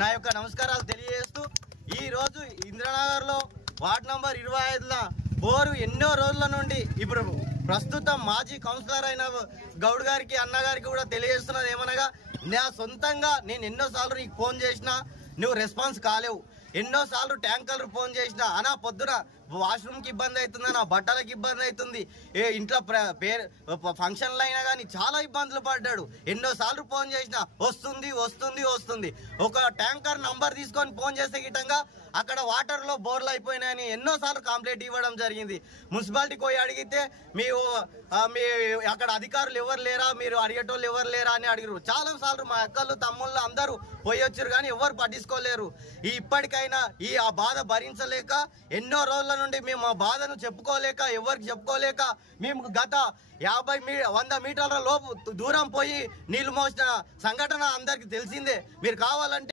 నా యొక్క నమస్కారాలు తెలియజేస్తూ ఈ రోజు ఇంద్రనగర్లో వార్డ్ నంబర్ 25లో బోరు ఎన్నో రోజుల నుండి ఇప్పుడు ప్రస్తుతం మాజీ కౌన్సిలర్ అయిన గౌడ్ గారికి అన్నగారికి కూడా తెలియజేస్తున్నది ఏమనగా, నా సొంతంగా నేను ఎన్నోసార్లు నీకు ఫోన్ చేసినా నువ్వు రెస్పాన్స్ కాలేవు, ఎన్నోసార్లు ట్యాంకర్లు ఫోన్ చేసినా అనా పొద్దున వాష్రూమ్కి ఇబ్బంది అవుతుంది, నా బట్టలకు ఇబ్బంది అవుతుంది, ఇంట్లో ఫంక్షన్లు అయినా కానీ చాలా ఇబ్బందులు పడ్డాడు. ఎన్నోసార్లు ఫోన్ చేసినా వస్తుంది వస్తుంది వస్తుంది. ఒక ట్యాంకర్ నంబర్ తీసుకొని ఫోన్ చేసే గిట్టంగా అక్కడ వాటర్లో బోర్లు అయిపోయినాయని ఎన్నోసార్లు కంప్లైంట్ ఇవ్వడం జరిగింది. మున్సిపాలిటీకి పోయి అడిగితే మీ అక్కడ అధికారులు ఎవరు లేరా, మీరు అడిగేటోళ్ళు ఎవరు లేరా అని అడిగారు. చాలా సార్లు మా అక్కలు తమ్ముళ్ళు అందరూ పోయి వచ్చారు కానీ ఎవరు పట్టించుకోలేరు. ఇప్పటికైనా ఆ బాధ భరించలేక ఎన్నో రోజుల నుండి మేము ఆ బాధను చెప్పుకోలేక ఎవరికి చెప్పుకోలేక మేము గత 100 మీటర్ల లోపు దూరం పోయి నీళ్లు మోసిన సంఘటన అందరికి తెలిసిందే. మీరు కావాలంటే